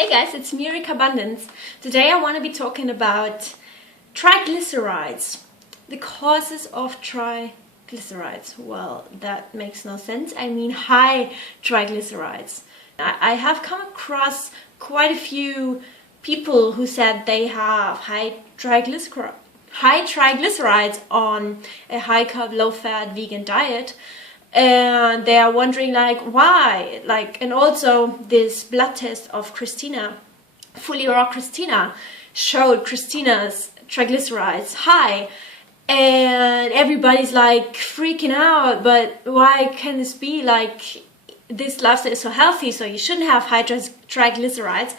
Hey guys, it's Miric Abundance. Today I want to be talking about triglycerides. The causes of triglycerides. Well, that makes no sense. I mean high triglycerides. I have come across quite a few people who said they have high triglycerides on a high carb, low fat vegan diet. And they are wondering why, and also this blood test of Christina, fully raw Christina, showed Christina's triglycerides high, and everybody's freaking out. But why can this be? This lifestyle is so healthy, so you shouldn't have high triglycerides.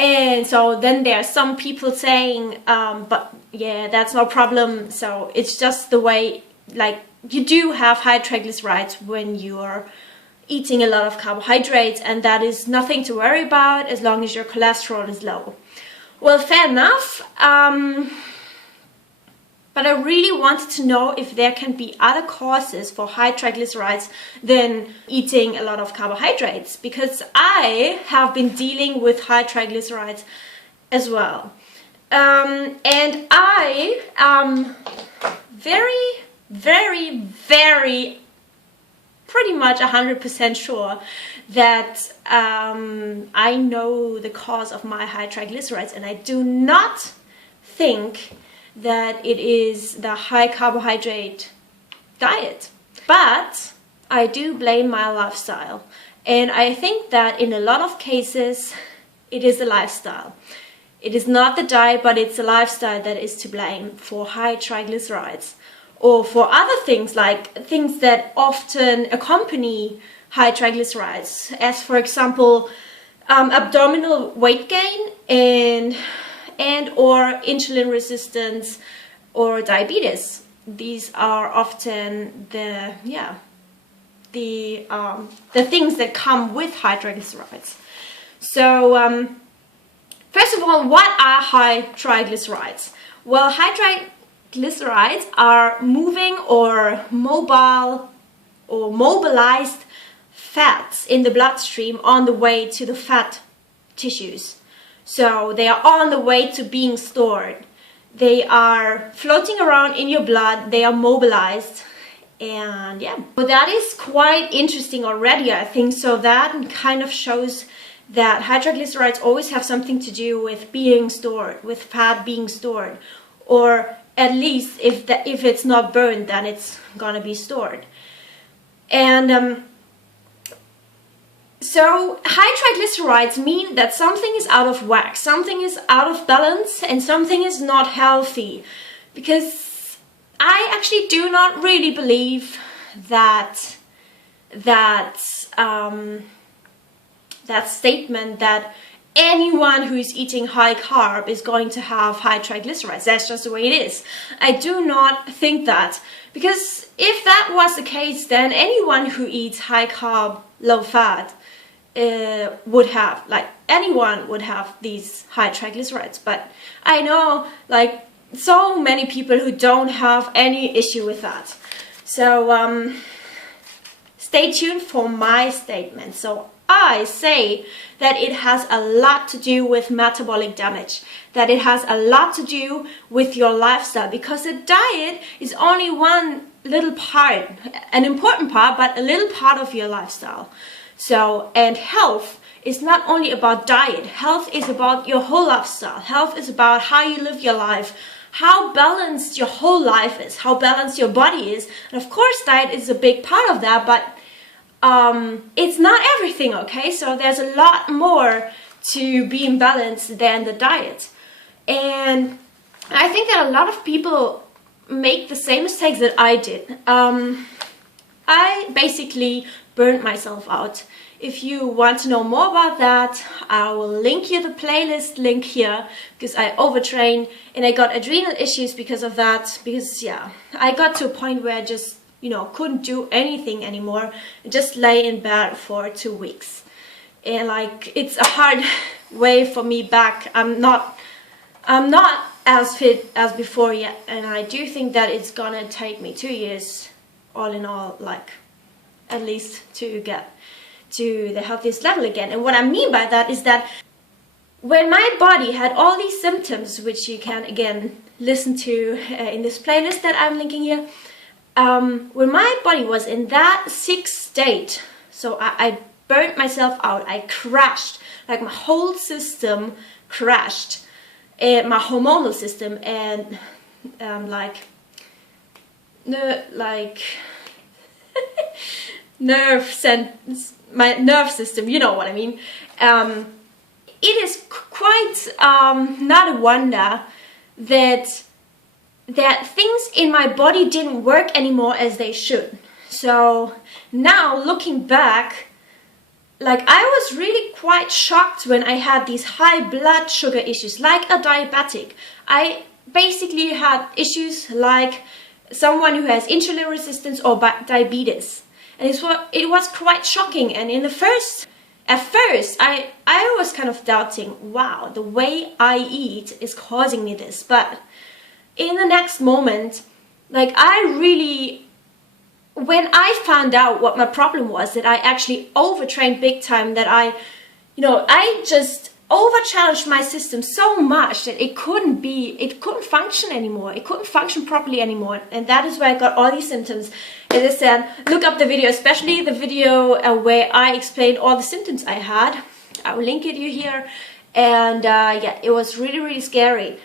And so then there are some people saying, but yeah, that's no problem. So it's just the way, you do have high triglycerides when you're eating a lot of carbohydrates, and that is nothing to worry about as long as your cholesterol is low. Well, fair enough. But I really wanted to know if there can be other causes for high triglycerides than eating a lot of carbohydrates, because I have been dealing with high triglycerides as well. And I am very pretty much 100% sure that I know the cause of my high triglycerides, and I do not think that it is the high carbohydrate diet, but I do blame my lifestyle. And I think that in a lot of cases it is the lifestyle. It is not the diet, but it's the lifestyle that is to blame for high triglycerides, or for other things, things that often accompany high triglycerides, as for example abdominal weight gain and or insulin resistance or diabetes. These are often the things that come with high triglycerides. So first of all, what are high triglycerides? Well, high triglycerides are moving or mobile or mobilized fats in the bloodstream on the way to the fat tissues. So they are on the way to being stored. They are floating around in your blood. They are mobilized. And yeah, so that is quite interesting already, I think. So that kind of shows that high triglycerides always have something to do with being stored, with fat being stored, or at least if it's not burned, then it's gonna be stored. And so high triglycerides mean that something is out of whack, something is out of balance, and something is not healthy. Because I actually do not really believe that statement that anyone who is eating high carb is going to have high triglycerides. That's just the way it is. I do not think that, because if that was the case, then anyone who eats high carb, low fat would have, anyone would have these high triglycerides. But I know so many people who don't have any issue with that. So stay tuned for my statement. So I say that it has a lot to do with metabolic damage, that it has a lot to do with your lifestyle, because the diet is only one little part, an important part, but a little part of your lifestyle. So, and health is not only about diet. Health is about your whole lifestyle. Health is about how you live your life, how balanced your whole life is, how balanced your body is. And of course, diet is a big part of that, but it's not everything, okay? So there's a lot more to being balanced than the diet. And I think that a lot of people make the same mistakes that I did. I basically burned myself out. If you want to know more about that, I will link you the playlist link here, because I overtrained and I got adrenal issues because of that. Because I got to a point where I just couldn't do anything anymore. I just lay in bed for 2 weeks. And it's a hard way for me back. I'm not as fit as before yet. And I do think that it's gonna take me 2 years, all in all, at least to get to the healthiest level again. And what I mean by that is that when my body had all these symptoms, which you can again listen to in this playlist that I'm linking here, when my body was in that sick state, so I burnt myself out, I crashed, like my whole system crashed, my hormonal system, and my nerve system, you know what I mean. It is quite not a wonder that things in my body didn't work anymore as they should. So now looking back, like, I was really quite shocked when I had these high blood sugar issues, like a diabetic. I basically had issues like someone who has insulin resistance or diabetes. And it was quite shocking. And at first, I was kind of doubting, wow, the way I eat is causing me this. But in the next moment, like, when I found out what my problem was, that I actually overtrained big time, that I just over-challenged my system so much that it couldn't function anymore. It couldn't function properly anymore. And that is where I got all these symptoms. As I said, look up the video, especially the video where I explained all the symptoms I had. I will link it you here. And yeah, it was really, really scary.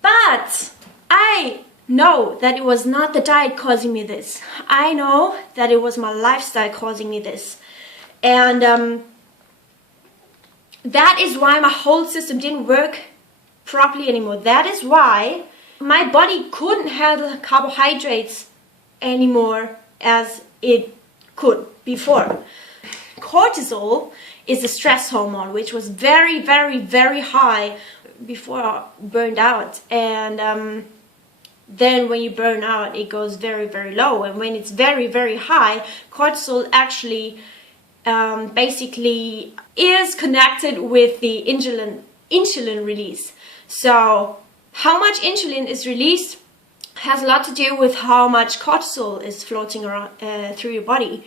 But I know that it was not the diet causing me this. I know that it was my lifestyle causing me this. And that is why my whole system didn't work properly anymore. That is why my body couldn't handle carbohydrates anymore as it could before. Cortisol is a stress hormone, which was very, very, very high before I burned out. And then when you burn out, it goes very, very low. And when it's very, very high, cortisol actually basically is connected with the insulin release. So how much insulin is released has a lot to do with how much cortisol is floating around through your body.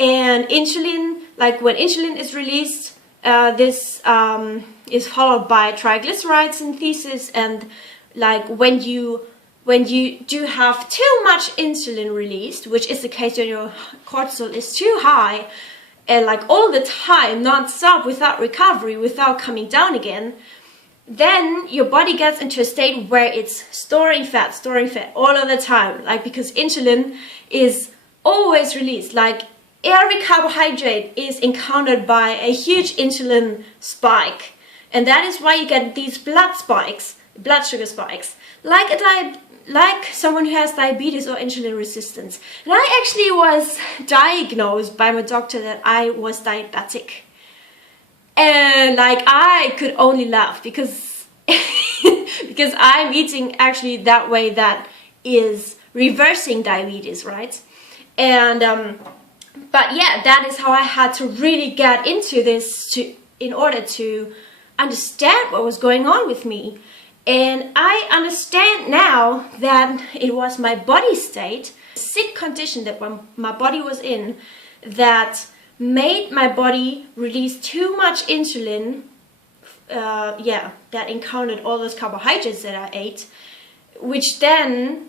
And insulin, like when insulin is released, this is followed by triglyceride synthesis. And like when you do have too much insulin released, which is the case when your cortisol is too high, and like all the time, non-stop, without recovery, without coming down again, then your body gets into a state where it's storing fat all of the time. Like, because insulin is always released, like every carbohydrate is encountered by a huge insulin spike. And that is why you get these blood sugar spikes, like someone who has diabetes or insulin resistance. And I actually was diagnosed by my doctor that I was diabetic. And like, I could only laugh because because I'm eating actually that way that is reversing diabetes, right? And but yeah, that is how I had to really get into this in order to understand what was going on with me. And I understand now that it was my body state, sick condition that my body was in, that made my body release too much insulin, that encountered all those carbohydrates that I ate, which then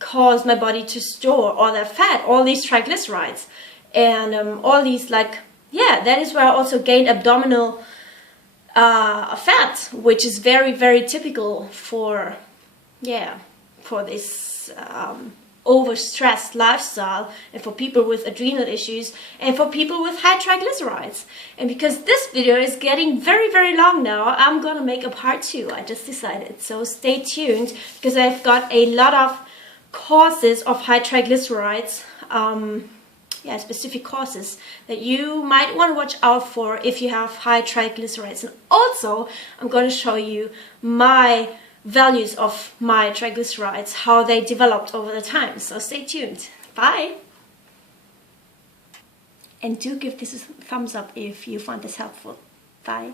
caused my body to store all that fat, all these triglycerides, and all these, like, yeah, that is where I also gained abdominal fat, which is very, very typical for this overstressed lifestyle, and for people with adrenal issues, and for people with high triglycerides. And because this video is getting very, very long now, I'm gonna make a part 2. I just decided. So stay tuned, because I've got a lot of causes of high triglycerides, specific causes that you might want to watch out for if you have high triglycerides. And also, I'm going to show you my values of my triglycerides, how they developed over the time. So stay tuned. Bye! And do give this a thumbs up if you found this helpful. Bye!